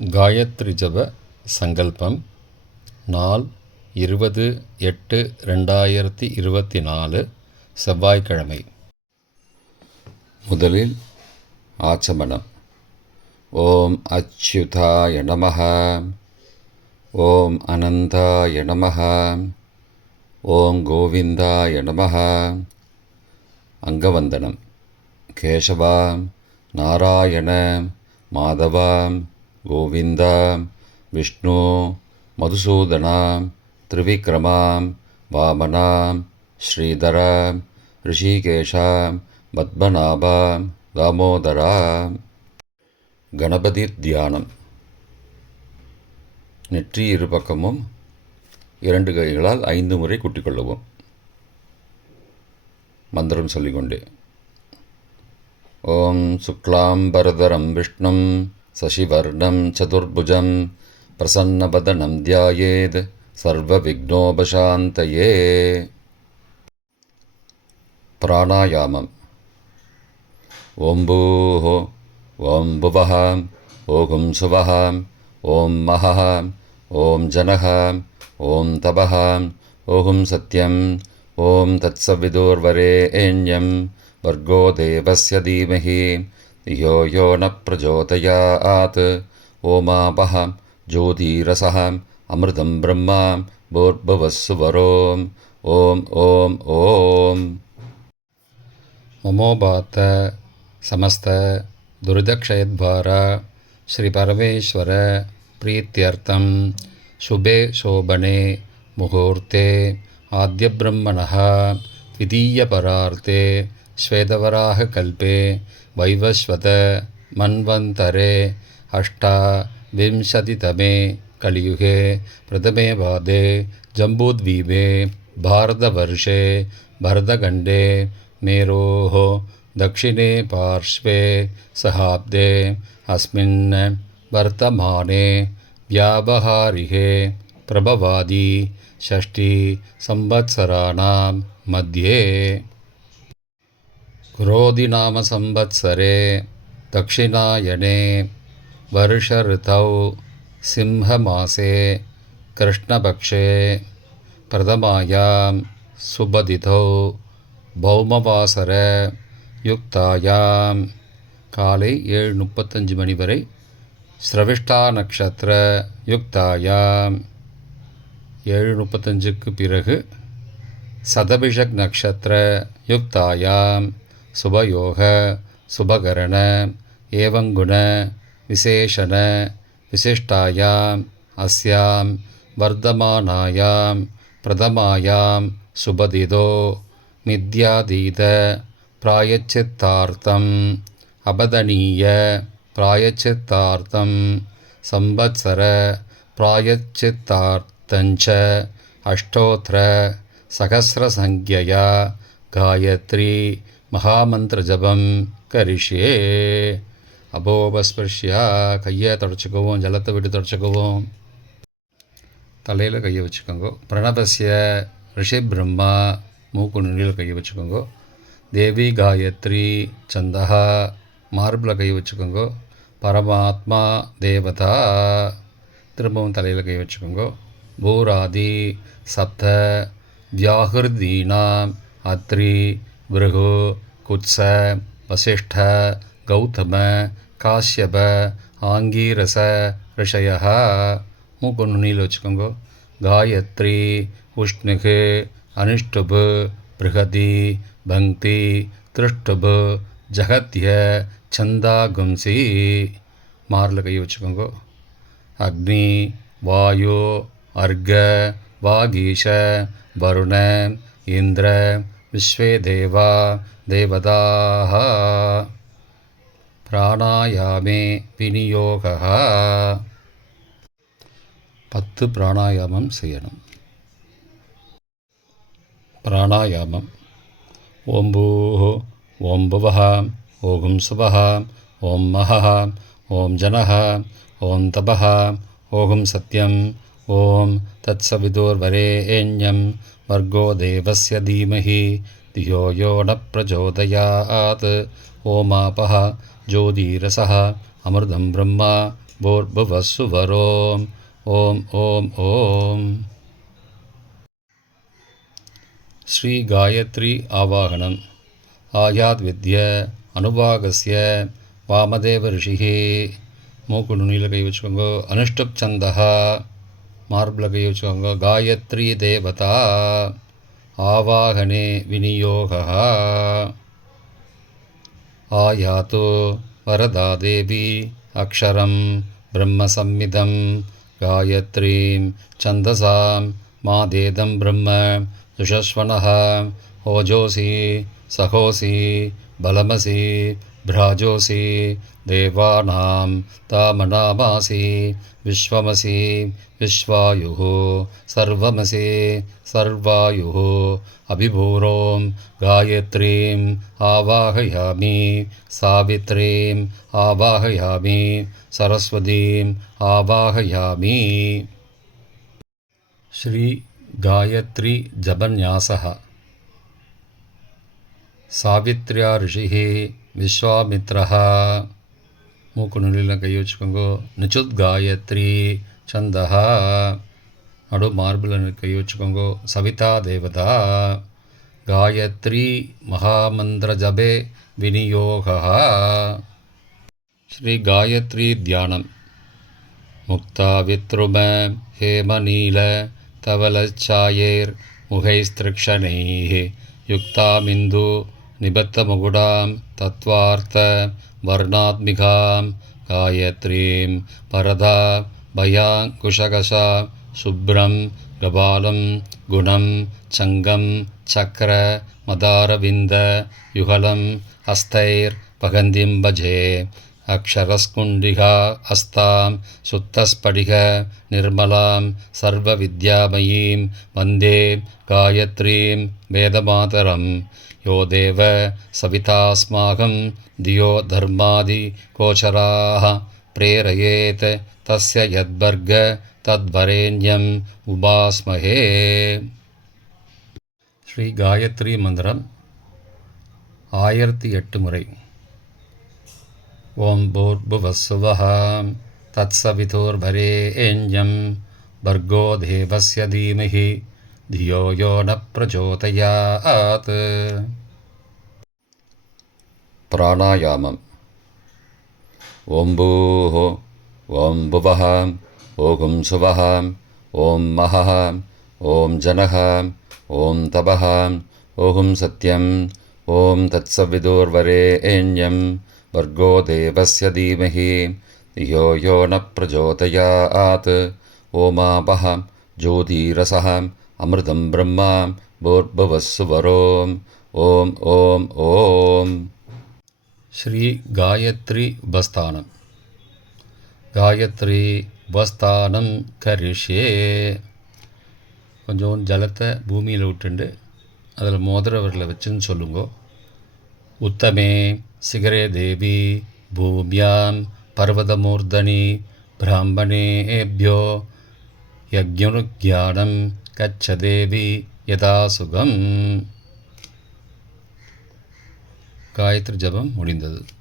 காயத்ரி ஜப சங்கல்பம். நாள் 20/8/2024 செவ்வாய்க்கிழமை. முதலில் ஆச்சமனம். ஓம் அச்யுதாய நமஹ. ஓம் அனந்தாய நமஹ. ஓம் கோவிந்தாய நமஹ. அங்கவந்தனம். கேசவா, நாராயண, மாதவா, கோவிந்தா, விஷ்ணு, மதுசூதனா, திரிவிக்ரமா, வாமனா, ஸ்ரீதரா, ரிஷிகேஷா, பத்மநாபா, தாமோதரா. கணபதி தியானம். நெற்றி இருபக்கமும் 2 கைகளால் 5 முறை குட்டிக்கொள்ளவும். மந்திரம் சொல்லிக்கொண்டே. ஓம் சுக்லாம்பரதரம் விஷ்ணும் சசிவர்ணம் சதுர்புஜம் பிரசன்னவதனம் தியாயேத் சர்வவிக்னோபசாந்தயே. பிராணாயாமம். ஓம் பூஹ, ஓம் புவஹ, ஓம் சுவஹ, ஓம் மஹஹ, ஓம் ஜனஹ, ஓம் தபஹ, ஓம் சத்யம், ஓம் தத்சவிதுர்வரேண்யம் வர்கோ தேவஸ்ய தீமஹி धियो यो न प्रचोदयात्. ओमापः ज्योतिरसः अमृतं ब्रह्मा भूर्भुवस्सुवरोम्. ओम ओम ओम. ममोपात समस्त दुर्दक्षयद्वारा श्री परमेश्वर प्रीत्यर्थं शुभे शोभने मुहूर्ते आद्यब्रह्मणः द्वितीयपरार्थे श्वेतवराहकल्पे वैवस्वत मन्वन्तरे अष्टाविंशतितमे कलियुगे प्रथमे पादे जम्बूद्वीपे भारतवर्षे भरतखण्डे मेरोः दक्षिणे पार्श्वे सहाब्दे अस्मिन् वर्तमाने व्यावहारिके प्रभवादि षष्ठी संवत्सराणां मध्ये क्रोधिनाम संवत्सरे दक्षिणायने वर्षऋतौ सिंहमासे कृष्णपक्षे प्रथमायां सुबदितौ भौमवासर युक्तायां காலை 7:35 மணி வரை ஸ்ரவிஷ்டா நக்ஷத்திர யுக்தாயாம் 7:35க்கு பிறகு சதபிஷக் நக்ஷத்திர யுக்தாயாம் சுபயோக சுபகரண ஏவங்குண விசேஷண விசிஷ்டாயாம் அஸ்யாம் வர்தமானாயாம் பிரதமாயாம் சுபதிதோ மித்யாதீத பிராயச்சித்தார்த்தம் அபதனீய பிராயச்சித்தார்த்தம் சம்பத்சர பிராயச்சித்தார்த்தஞ்ச அஷ்டோத்திர சகஸ்ரசங்க்யயா காயத்ரி மகாமந்திரஜபம் கரிஷ்யே. அபோபஸ்பர்ஷ்யா. கையை தொடச்சிக்குவோம், ஜலத்தை விட்டு தொடச்சிக்குவோம். தலையில் கையை வச்சுக்கோங்க. பிரணவசிய ரிஷி பிரம்மா. மூக்கு நுனியில் கையை வச்சுக்கோங்க. தேவி காயத்ரி சந்தகா. மார்பில் கை வச்சுக்கோங்க. பரமாத்மா தேவதா. திரும்பவும் தலையில் கை வச்சுக்கோங்க. பூராதி சப்த வியாஹிருதீனாம் அத்ரி பிருகு குத்ச வசிஷ்ட கௌதம காஷ்யப ஆங்கீரச ரிஷய. மூக்கு நுனியில் வச்சுக்கோங்க. காயத்ரி உஷ்ணுகு அனுஷ்டுபு பிருகதி பங்க்தி திருஷ்டுபு ஜகத்ய சந்தாகும்சி. மாரில் கை வச்சுக்கோங்க. அக்னி வாயு அர்க வாகீஷ வருண இந்திர விஸ்வே தேவா தேவதாः. பிராணாயாமே விநியோகः. 10 பிராணாயாமம் செய்யணும். பிராணாயாமம். ஓம் பூஹ, ஓம் புவஹ, ஓம் சுவஹ, ஓம் மஹஹ, ஓம் ஜனஹ, ஓம் தபஹ, ஓம் சத்யம், ஓம் தத்சவிதுர்வரேண்யம் வர்கோ தேவஸ்ய தீமஹி धियो यो न प्रचोदयात्. ओमापः ज्योतिरसः अमृतं ब्रह्मा भूर्भुवस्सुवरोम् ॐ ॐ ॐ। श्री गायत्री आवाहनम्। आयाद्विद्य अनुभागस्य वामदेव ऋषिः। மூக்கு நுனியில் கை வச்சுக்கோங்க. அனுஷ்டுப் சந்தஹா மார்பில் கை வச்சுக்கோங்க. காயத்ரி தேவதா ஆவாகனே விநியோகா. ஆயாத்து வரதா தேவி அக்ஷரம் பிரம்மசம்மிதம் காயத்ரீம் சந்தசாம் மாதேதம் பிரம்ம துஷஸ்வனஹ ஓஜோசி சகோசி பலமசி भ्राजोसि देवानां तामनामासि विश्वमसि विश्वायुः सर्वमसि सर्वायुः अभिभूरों गायत्रीम् आवाहयामि सावित्रीम् आवाहयामि सरस्वतीम् आवाहयामि। श्री गायत्री जपन्यासः। सावित्र्या ऋषिः विश्वामित्रः மூக்கு நுனியில் கை வச்சுக்கோங்க. நிச்சுத் காயத்ரி சந்தஹ நடு மார்பில் கை வச்சுக்கோங்க. சவிதா தேவதா காயத்ரி மகாமந்திர ஜபே விநியோகா. ஸ்ரீ காயத்ரி தியானம். முக்தா வித்ரும ஹேமநீல தவலச்சாயேர் முகைஸ்திருக்ஷணைः யுக்தாமிந்து निबद्धमुकुटां तत्त्वार्थ वर्णात्मिकां गायत्रीं परदा भयाङ्कुशकशा शुभ्रं गबालं गुणं चङ्गं चक्र मदारविन्द युगलं हस्तैर्पगन्धिं भजे। अक्षरस्कुण्डिका अस्तां शुद्धस्फटिक निर्मलां सर्वविद्यामयीं वन्दे गायत्रीं वेदमातरम्। यो देव सवितास्माकं धियो धर्मादिगोचराः प्रेरयेत् तस्य यद्वर्ग तद्वरेण्यम् उपास्महे। श्री गायत्री मन्त्रम् 1008 मुறை. ओं भूर्भुवस्सुवः तत्सवितुर्वरेण्यं भर्गो देवस्य धीमहि धियो यो न प्रचोदयात्। प्राणायामम्। ओं भूः ओं भुवः ओं सुवः ओं महः ओं जनः ओं तपः ओं सत्यम् ओं तत्सवितुर्वरेण्यं भर्गो देवस्य धीमहि धियो यो न प्रचोदयात्। ओमापः ज्योतिरसः अमृतं ब्रह्मा भूर्भुवस्सुवरोम् ॐ ॐ ॐ। श्री गायत्री उपस्थानम्। गायत्री उपस्थानं करिष्ये. கொஞ்சம் ஜலத்தை பூமியில் விட்டுண்டு அதில் மோதிர விரலை வச்சுன்னு சொல்லுங்க. உத்தமே சிகரே தேவி பூமியாம் பர்வதமூர்தனி பிராமணேभ्यो யக்ஞனுக்ஞானம் கச்சதேவி யதா சுகம். காயத்ரி ஜபம் முடிந்தது.